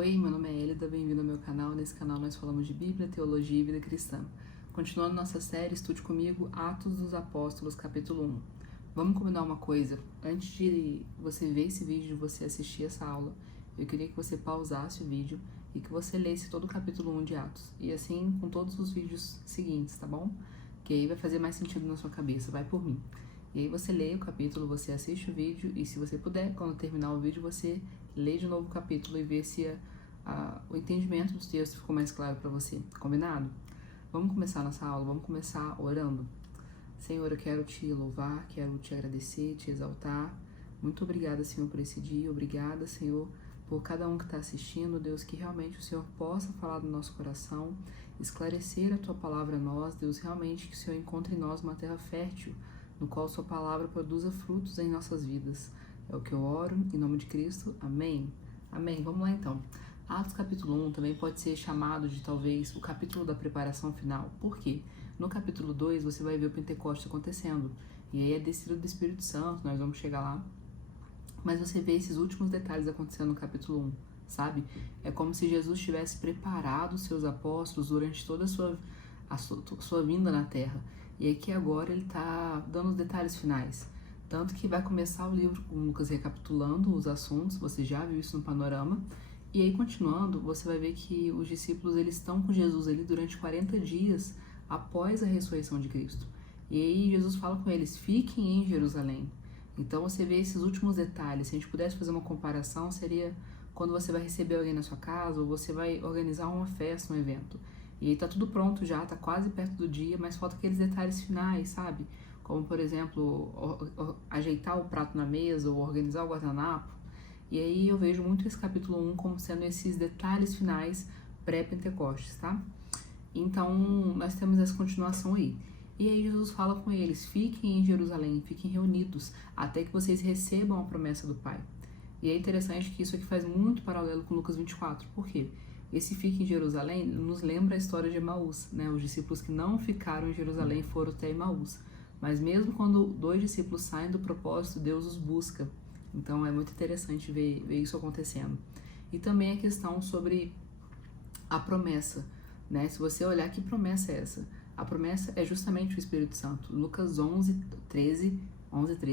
Oi, meu nome é Elida, bem-vindo ao meu canal. Nesse canal nós falamos de Bíblia, Teologia e Vida Cristã. Continuando nossa série, estude comigo Atos dos Apóstolos, capítulo 1. Vamos combinar uma coisa, antes de você ver esse vídeo, você assistir essa aula, eu queria que você pausasse o vídeo e que você lesse todo o capítulo 1 de Atos. E assim com todos os vídeos seguintes, tá bom? Que aí vai fazer mais sentido na sua cabeça, vai por mim. E aí você lê o capítulo, você assiste o vídeo e se você puder, quando terminar o vídeo, você lê de novo o capítulo e vê se o entendimento dos textos ficou mais claro para você. Combinado? Vamos começar nossa aula, vamos começar orando. Senhor, eu quero te louvar, quero te agradecer, te exaltar. Muito obrigada, Senhor, por esse dia. Obrigada, Senhor, por cada um que está assistindo. Deus, que realmente o Senhor possa falar do nosso coração, esclarecer a Tua palavra a nós. Deus, realmente que o Senhor encontre em nós uma terra fértil, no qual Sua palavra produza frutos em nossas vidas. É o que eu oro, em nome de Cristo. Amém. Amém. Vamos lá então. Atos capítulo 1 também pode ser chamado de talvez o capítulo da preparação final. Por quê? No capítulo 2 você vai ver o Pentecostes acontecendo. E aí é descida do Espírito Santo, nós vamos chegar lá. Mas você vê esses últimos detalhes acontecendo no capítulo 1, sabe? É como se Jesus tivesse preparado os seus apóstolos durante toda a sua vinda na terra. E aqui agora ele está dando os detalhes finais. Tanto que vai começar o livro com Lucas recapitulando os assuntos, você já viu isso no panorama. E aí, continuando, você vai ver que os discípulos eles estão com Jesus ali durante 40 dias após a ressurreição de Cristo. E aí Jesus fala com eles, fiquem em Jerusalém. Então você vê esses últimos detalhes. Se a gente pudesse fazer uma comparação, seria quando você vai receber alguém na sua casa ou você vai organizar uma festa, um evento. E aí tá tudo pronto já, tá quase perto do dia, mas falta aqueles detalhes finais, sabe? Como, por exemplo, ajeitar o prato na mesa ou organizar o guardanapo. E aí eu vejo muito esse capítulo 1 como sendo esses detalhes finais pré-Pentecostes, tá? Então, nós temos essa continuação aí. E aí Jesus fala com eles, fiquem em Jerusalém, fiquem reunidos, até que vocês recebam a promessa do Pai. E é interessante que isso aqui faz muito paralelo com Lucas 24. Por quê? Esse fique em Jerusalém nos lembra a história de Emaús, né? Os discípulos que não ficaram em Jerusalém foram até Emaús. Mas mesmo quando 2 discípulos saem do propósito, Deus os busca. Então é muito interessante ver isso acontecendo. E também a questão sobre a promessa, né? Se você olhar, que promessa é essa? A promessa é justamente o Espírito Santo. Lucas 11:13,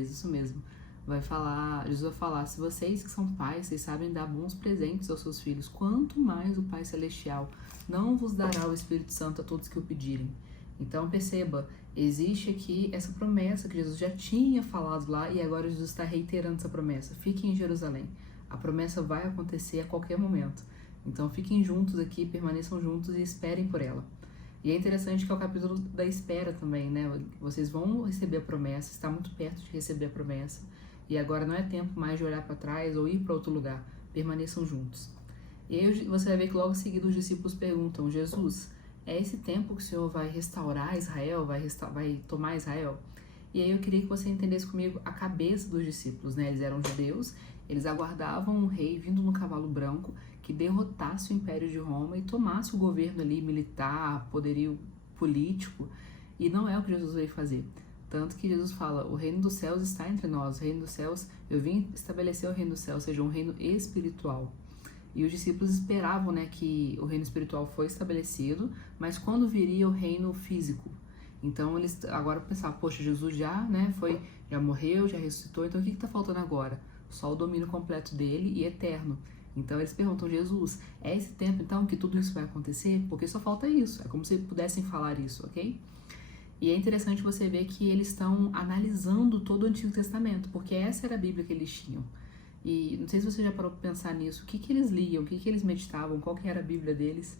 isso mesmo. Jesus vai falar, se vocês que são pais, vocês sabem dar bons presentes aos seus filhos, quanto mais o Pai Celestial não vos dará o Espírito Santo a todos que o pedirem. Então perceba, existe aqui essa promessa que Jesus já tinha falado lá e agora Jesus está reiterando essa promessa. Fiquem em Jerusalém. A promessa vai acontecer a qualquer momento. Então fiquem juntos aqui, permaneçam juntos e esperem por ela. E é interessante que é o capítulo da espera também, né? Vocês vão receber a promessa, está muito perto de receber a promessa. E agora não é tempo mais de olhar para trás ou ir para outro lugar. Permaneçam juntos. E aí você vai ver que logo em seguida os discípulos perguntam, Jesus, é esse tempo que o Senhor vai restaurar Israel, vai tomar Israel? E aí eu queria que você entendesse comigo a cabeça dos discípulos, né? Eles eram judeus, eles aguardavam um rei vindo no cavalo branco que derrotasse o Império de Roma e tomasse o governo ali militar, poderio político, e não é o que Jesus veio fazer. Tanto que Jesus fala, o reino dos céus está entre nós, o reino dos céus, eu vim estabelecer o reino dos céus, ou seja, um reino espiritual. E os discípulos esperavam, né, que o reino espiritual foi estabelecido, mas quando viria o reino físico? Então eles agora pensavam, poxa, Jesus já morreu, já ressuscitou, então o que está faltando agora? Só o domínio completo dele e eterno. Então eles perguntam, Jesus, é esse tempo então que tudo isso vai acontecer? Porque só falta isso, é como se pudessem falar isso, ok? E é interessante você ver que eles estão analisando todo o Antigo Testamento, porque essa era a Bíblia que eles tinham. E não sei se você já parou para pensar nisso, o que eles liam, o que eles meditavam, qual que era a Bíblia deles.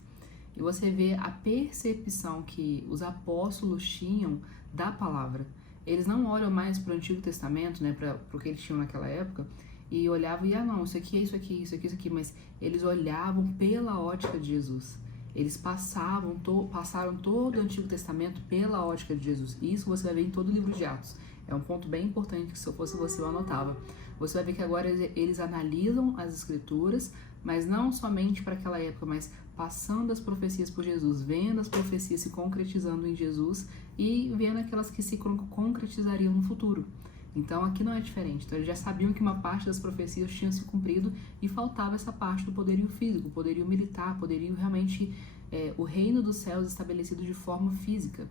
E você vê a percepção que os apóstolos tinham da palavra. Eles não olham mais para o Antigo Testamento, né, para o que eles tinham naquela época, e olhavam e, não, isso aqui é isso aqui, isso aqui, isso aqui, mas eles olhavam pela ótica de Jesus. Eles passaram todo o Antigo Testamento pela ótica de Jesus. E isso você vai ver em todo o livro de Atos. É um ponto bem importante que se eu fosse você eu anotava. Você vai ver que agora eles analisam as escrituras, mas não somente para aquela época, mas passando as profecias por Jesus, vendo as profecias se concretizando em Jesus e vendo aquelas que se concretizariam no futuro. Então aqui não é diferente. Então eles já sabiam que uma parte das profecias tinha se cumprido e faltava essa parte do poderio físico, poderio militar, poderio realmente o reino dos céus estabelecido de forma física.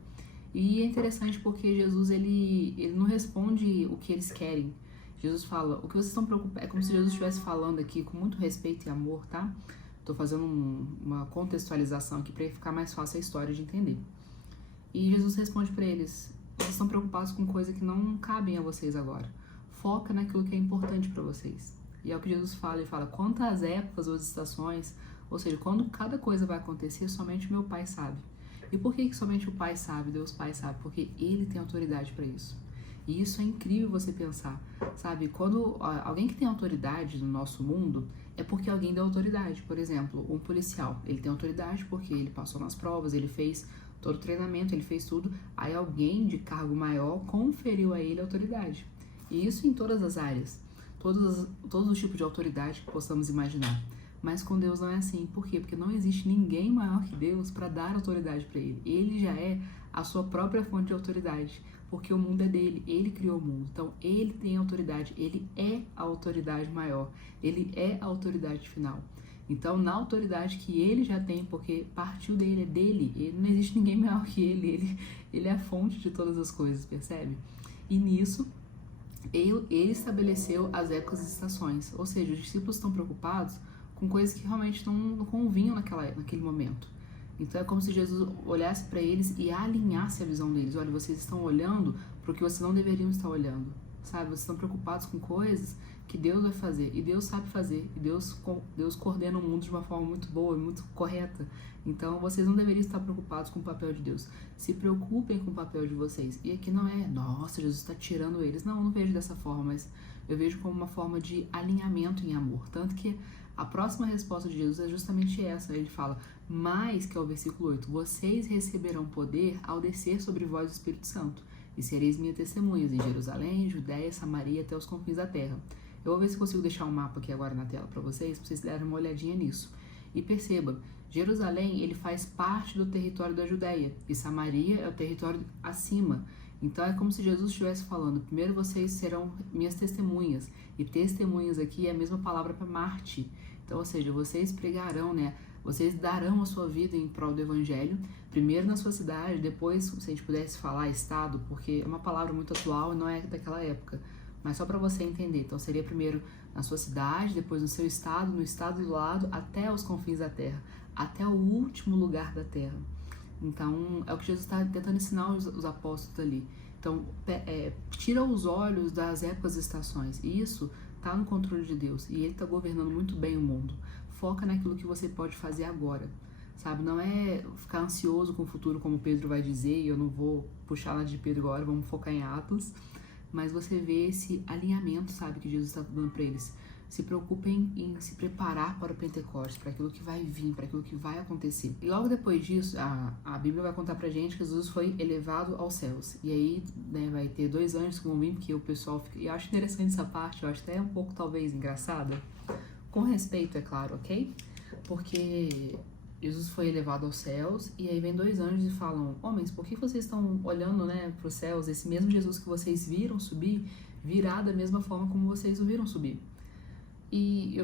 E é interessante porque Jesus ele não responde o que eles querem. Jesus fala, o que vocês estão preocupados, é como se Jesus estivesse falando aqui com muito respeito e amor, tá? Estou fazendo uma contextualização aqui para ficar mais fácil a história de entender. E Jesus responde para eles, vocês estão preocupados com coisas que não cabem a vocês agora. Foca naquilo que é importante para vocês. E é o que Jesus fala, ele fala, quanto às épocas ou as estações, ou seja, quando cada coisa vai acontecer, somente o meu Pai sabe. E por que somente o Pai sabe, Deus Pai sabe? Porque Ele tem autoridade para isso. E isso é incrível você pensar, sabe? Quando alguém que tem autoridade no nosso mundo, é porque alguém deu autoridade. Por exemplo, um policial, ele tem autoridade porque ele passou nas provas, ele fez todo o treinamento, ele fez tudo. Aí alguém de cargo maior conferiu a ele autoridade. E isso em todas as áreas, todos os tipos de autoridade que possamos imaginar. Mas com Deus não é assim. Por quê? Porque não existe ninguém maior que Deus para dar autoridade para Ele. Ele já é a sua própria fonte de autoridade, porque o mundo é dele, Ele criou o mundo. Então, Ele tem autoridade, Ele é a autoridade maior, Ele é a autoridade final. Então, na autoridade que Ele já tem, porque partiu dele, é dele, não existe ninguém maior que Ele é a fonte de todas as coisas, percebe? E nisso, Ele estabeleceu as épocas e estações, ou seja, os discípulos estão preocupados com coisas que realmente não convinham naquele momento. Então é como se Jesus olhasse para eles e alinhasse a visão deles. Olha, vocês estão olhando para o que vocês não deveriam estar olhando, sabe? Vocês estão preocupados com coisas que Deus vai fazer, e Deus sabe fazer, e Deus coordena o mundo de uma forma muito boa e muito correta. Então vocês não deveriam estar preocupados com o papel de Deus. Se preocupem com o papel de vocês. E aqui não é, nossa, Jesus está tirando eles. Não, eu não vejo dessa forma, mas eu vejo como uma forma de alinhamento em amor. Tanto que a próxima resposta de Jesus é justamente essa. Ele fala, mas, que é o versículo 8, vocês receberão poder ao descer sobre vós o Espírito Santo, e sereis minhas testemunhas em Jerusalém, Judéia, Samaria, até os confins da terra. Eu vou ver se consigo deixar um mapa aqui agora na tela para vocês darem uma olhadinha nisso. E perceba, Jerusalém, ele faz parte do território da Judéia, e Samaria é o território acima. Então é como se Jesus estivesse falando, primeiro vocês serão minhas testemunhas, e testemunhas aqui é a mesma palavra para Marte. Então, ou seja, vocês pregarão, né? Vocês darão a sua vida em prol do Evangelho, primeiro na sua cidade, depois, se a gente pudesse falar estado, porque é uma palavra muito atual e não é daquela época, mas só para você entender. Então, seria primeiro na sua cidade, depois no seu estado, no estado do lado, até os confins da terra, até o último lugar da terra. Então, é o que Jesus está tentando ensinar os apóstolos ali. Então, tira os olhos das épocas e estações. E isso está no controle de Deus. E Ele está governando muito bem o mundo. Foca naquilo que você pode fazer agora. Sabe? Não é ficar ansioso com o futuro, como Pedro vai dizer. E eu não vou puxar lá de Pedro agora, vamos focar em Atos. Mas você vê esse alinhamento, sabe, que Jesus está dando para eles. Se preocupem em se preparar para o Pentecostes, para aquilo que vai vir, para aquilo que vai acontecer. E logo depois disso, a Bíblia vai contar pra gente que Jesus foi elevado aos céus. E aí, né, vai ter 2 anjos que vão vir, porque o pessoal fica... E eu acho interessante essa parte, eu acho até um pouco, talvez, engraçada. Com respeito, é claro, ok? Porque Jesus foi elevado aos céus, e aí vem 2 anjos e falam, homens, por que vocês estão olhando, né, para os céus? Esse mesmo Jesus que vocês viram subir, virá da mesma forma como vocês o viram subir. E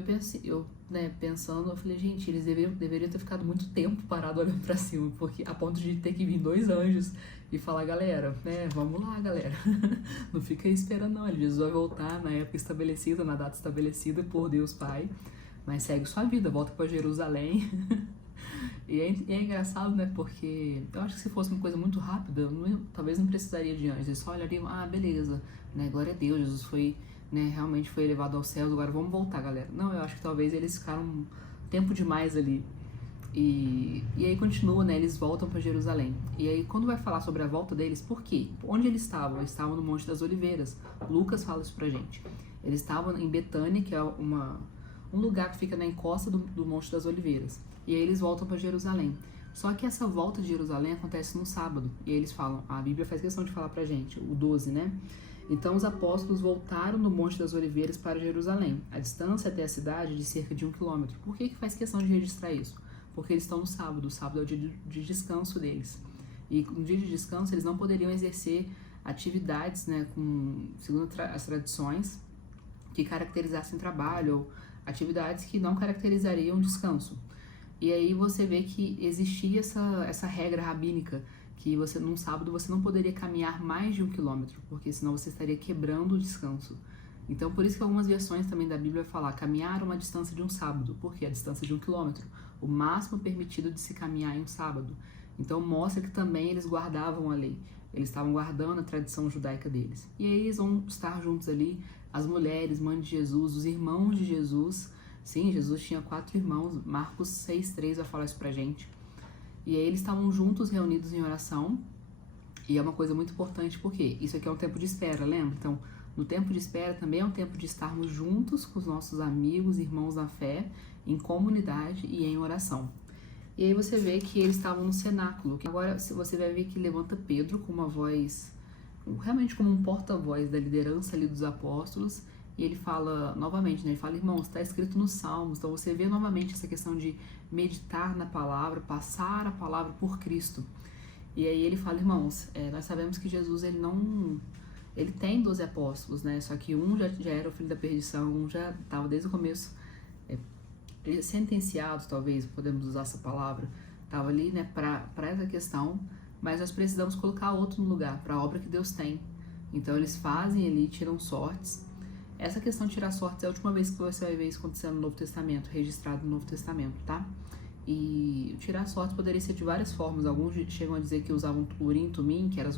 pensando, eu falei, gente, eles deveriam ter ficado muito tempo parado olhando pra cima, porque a ponto de ter que vir 2 anjos e falar, galera, né, vamos lá, galera, não fica aí esperando não, Jesus vai voltar na época estabelecida, na data estabelecida por Deus Pai, mas segue sua vida, volta pra Jerusalém. E é engraçado, né, porque eu acho que se fosse uma coisa muito rápida, talvez não precisaria de anjos, eles só olhariam, beleza, né, glória a Deus, Jesus foi... né, realmente foi elevado aos céus, agora vamos voltar, galera. Não, eu acho que talvez eles ficaram tempo demais ali. E aí continua, né, eles voltam para Jerusalém. E aí quando vai falar sobre a volta deles, por quê? Onde eles estavam? Eles estavam no Monte das Oliveiras. Lucas fala isso pra gente. Eles estavam em Betânia, que é um lugar que fica na encosta do Monte das Oliveiras. E aí eles voltam para Jerusalém. Só que essa volta de Jerusalém acontece no sábado. E aí eles falam, a Bíblia faz questão de falar pra gente, o 12, né? Então os apóstolos voltaram do Monte das Oliveiras para Jerusalém. A distância até a cidade é de cerca de 1 quilômetro. Por que faz questão de registrar isso? Porque eles estão no sábado. O sábado é o dia de descanso deles. E no dia de descanso eles não poderiam exercer atividades, né, segundo as tradições, que caracterizassem trabalho, ou atividades que não caracterizariam descanso. E aí você vê que existia essa regra rabínica, que num sábado você não poderia caminhar mais de 1 quilômetro, porque senão você estaria quebrando o descanso. Então, por isso que algumas versões também da Bíblia falam caminhar uma distância de um sábado, porque a distância de 1 quilômetro, o máximo permitido de se caminhar em um sábado. Então, mostra que também eles guardavam a lei, eles estavam guardando a tradição judaica deles. E aí eles vão estar juntos ali, as mulheres, mãe de Jesus, os irmãos de Jesus. Sim, Jesus tinha 4 irmãos, Marcos 6,3 vai falar isso pra gente. E aí eles estavam juntos, reunidos em oração, e é uma coisa muito importante, porque isso aqui é um tempo de espera, lembra? Então, no tempo de espera também é um tempo de estarmos juntos com os nossos amigos, irmãos na fé, em comunidade e em oração. E aí você vê que eles estavam no cenáculo. Agora você vai ver que levanta Pedro com uma voz, realmente como um porta-voz da liderança ali dos apóstolos, e ele fala novamente, né? Ele fala, irmãos, está escrito nos Salmos. Então você vê novamente essa questão de meditar na palavra, passar a palavra por Cristo. E aí ele fala, irmãos, nós sabemos que Jesus, ele tem 12 apóstolos, né? Só que um já era o filho da perdição, um já estava desde o começo sentenciado, talvez, podemos usar essa palavra, estava ali, né, para essa questão, mas nós precisamos colocar outro no lugar, para a obra que Deus tem. Então eles fazem ali, tiram sortes. Essa questão de tirar sortes é a última vez que você vai ver isso acontecendo no Novo Testamento, registrado no Novo Testamento, tá? E tirar sortes poderia ser de várias formas. Alguns chegam a dizer que usavam urim, tumim, que eram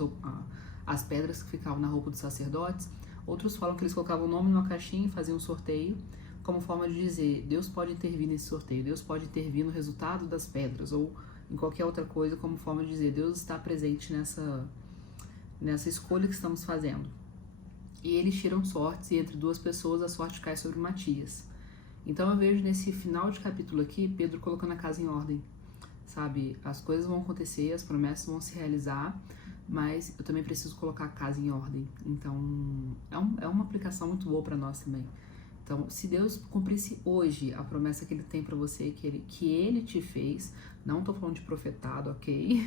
as pedras que ficavam na roupa dos sacerdotes. Outros falam que eles colocavam o nome numa caixinha e faziam um sorteio, como forma de dizer, Deus pode intervir nesse sorteio, Deus pode intervir no resultado das pedras, ou em qualquer outra coisa, como forma de dizer, Deus está presente nessa escolha que estamos fazendo. E eles tiram sortes, e entre 2 pessoas a sorte cai sobre Matias. Então eu vejo nesse final de capítulo aqui, Pedro colocando a casa em ordem, sabe? As coisas vão acontecer, as promessas vão se realizar, mas eu também preciso colocar a casa em ordem. Então é uma aplicação muito boa para nós também. Então, se Deus cumprisse hoje a promessa que Ele tem para você, que ele te fez, não estou falando de profetado, ok?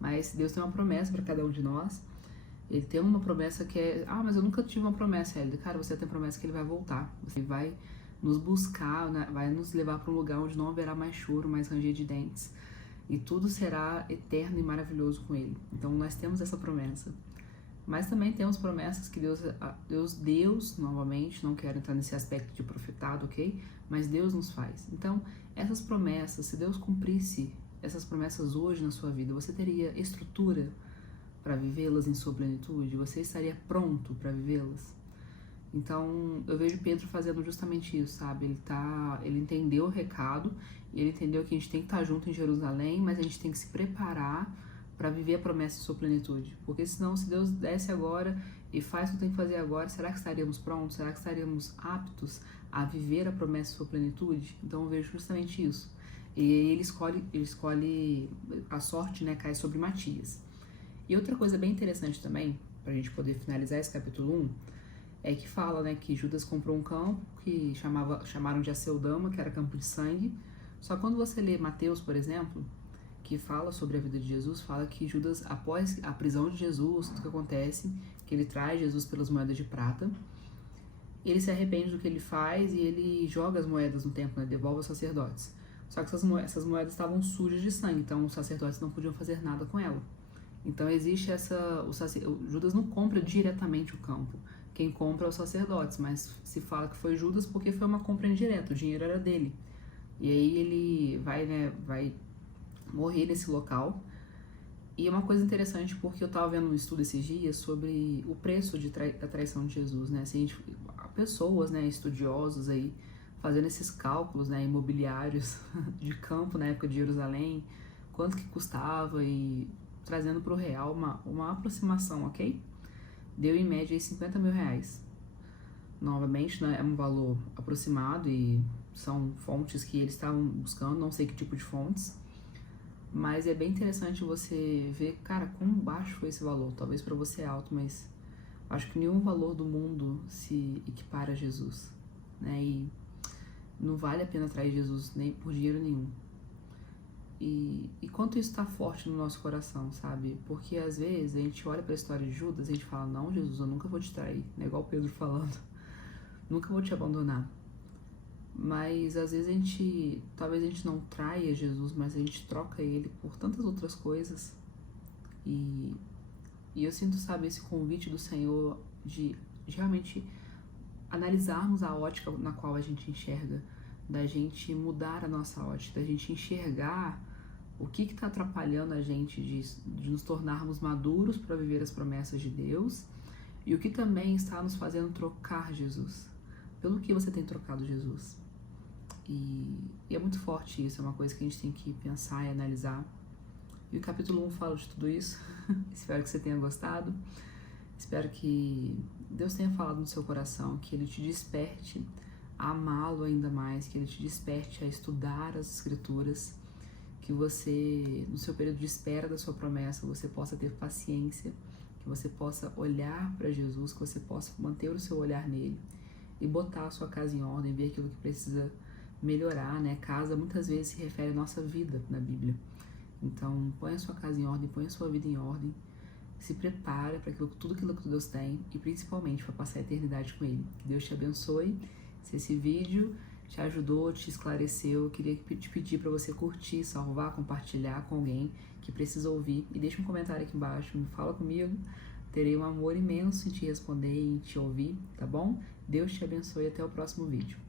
Mas Deus tem uma promessa para cada um de nós. Ele tem uma promessa que é, mas eu nunca tive uma promessa, Hélida. Cara, você tem promessa que Ele vai voltar. Você vai nos buscar, né? Vai nos levar para um lugar onde não haverá mais choro, mais ranger de dentes. E tudo será eterno e maravilhoso com Ele. Então, nós temos essa promessa. Mas também temos promessas que Deus, novamente, não quero entrar nesse aspecto de profetado, ok? Mas Deus nos faz. Então, essas promessas, se Deus cumprisse essas promessas hoje na sua vida, você teria estrutura para vivê-las em sua plenitude? Você estaria pronto para vivê-las? Então, eu vejo Pedro fazendo justamente isso, sabe? Ele entendeu o recado, e ele entendeu que a gente tem que estar junto em Jerusalém, mas a gente tem que se preparar para viver a promessa em sua plenitude. Porque senão, se Deus desce agora e faz o que tem que fazer agora, será que estaríamos prontos? Será que estaríamos aptos a viver a promessa em sua plenitude? Então eu vejo justamente isso. E ele escolhe a sorte, né, cai sobre Matias. E outra coisa bem interessante também, para a gente poder finalizar esse capítulo 1, é que fala, né, que Judas comprou um campo que chamaram de Aceldama, que era campo de sangue. Só que quando você lê Mateus, por exemplo, que fala sobre a vida de Jesus, fala que Judas, após a prisão de Jesus, tudo que acontece, que ele traz Jesus pelas moedas de prata, ele se arrepende do que ele faz e ele joga as moedas no templo, né, devolve aos sacerdotes. Só que essas moedas estavam sujas de sangue, então os sacerdotes não podiam fazer nada com ela. Então existe Judas não compra diretamente o campo, quem compra é os sacerdotes, mas se fala que foi Judas porque foi uma compra indireta, o dinheiro era dele. E aí ele vai morrer nesse local. E é uma coisa interessante porque eu tava vendo um estudo esses dias sobre o preço da traição de Jesus, né? Assim, pessoas, né, estudiosos aí, fazendo esses cálculos, né, imobiliários de campo na época de Jerusalém, quanto que custava e trazendo para o real uma aproximação, ok? Deu em média aí 50 mil reais. Novamente, né, é um valor aproximado e são fontes que eles estavam buscando, não sei que tipo de fontes, mas é bem interessante você ver, cara, quão baixo foi esse valor. Talvez para você é alto, mas acho que nenhum valor do mundo se equipara a Jesus, né? E não vale a pena trair Jesus nem por dinheiro nenhum. E quanto isso está forte no nosso coração, sabe? Porque às vezes a gente olha para a história de Judas e a gente fala, não, Jesus, eu nunca vou te trair, né? Igual Pedro falando, nunca vou te abandonar. Mas às vezes talvez a gente não traia Jesus, mas a gente troca ele por tantas outras coisas. E eu sinto, sabe, esse convite do Senhor de realmente analisarmos a ótica na qual a gente enxerga, da gente mudar a nossa ótica, da gente enxergar o que está atrapalhando a gente de nos tornarmos maduros para viver as promessas de Deus e o que também está nos fazendo trocar Jesus. Pelo que você tem trocado Jesus? E é muito forte isso, é uma coisa que a gente tem que pensar e analisar. E o capítulo 1 fala de tudo isso. Espero que você tenha gostado. Espero que Deus tenha falado no seu coração, que Ele te desperte a amá-lo ainda mais, que Ele te desperte a estudar as Escrituras, que você, no seu período de espera da sua promessa, você possa ter paciência, que você possa olhar para Jesus, que você possa manter o seu olhar nele e botar a sua casa em ordem, ver aquilo que precisa melhorar, né? Casa muitas vezes se refere à nossa vida na Bíblia. Então, põe a sua casa em ordem, põe a sua vida em ordem, se prepara para tudo aquilo que Deus tem e principalmente para passar a eternidade com Ele. Que Deus te abençoe. Se esse vídeo te ajudou, te esclareceu, eu queria te pedir para você curtir, salvar, compartilhar com alguém que precisa ouvir e deixa um comentário aqui embaixo, me fala comigo. Terei um amor imenso em te responder e em te ouvir, tá bom? Deus te abençoe e até o próximo vídeo.